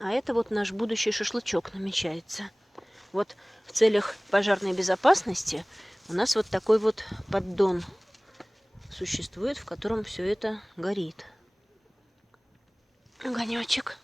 А это вот наш будущий шашлычок намечается. Вот в целях пожарной безопасности у нас вот такой вот поддон существует, в котором все это горит. Огонечек.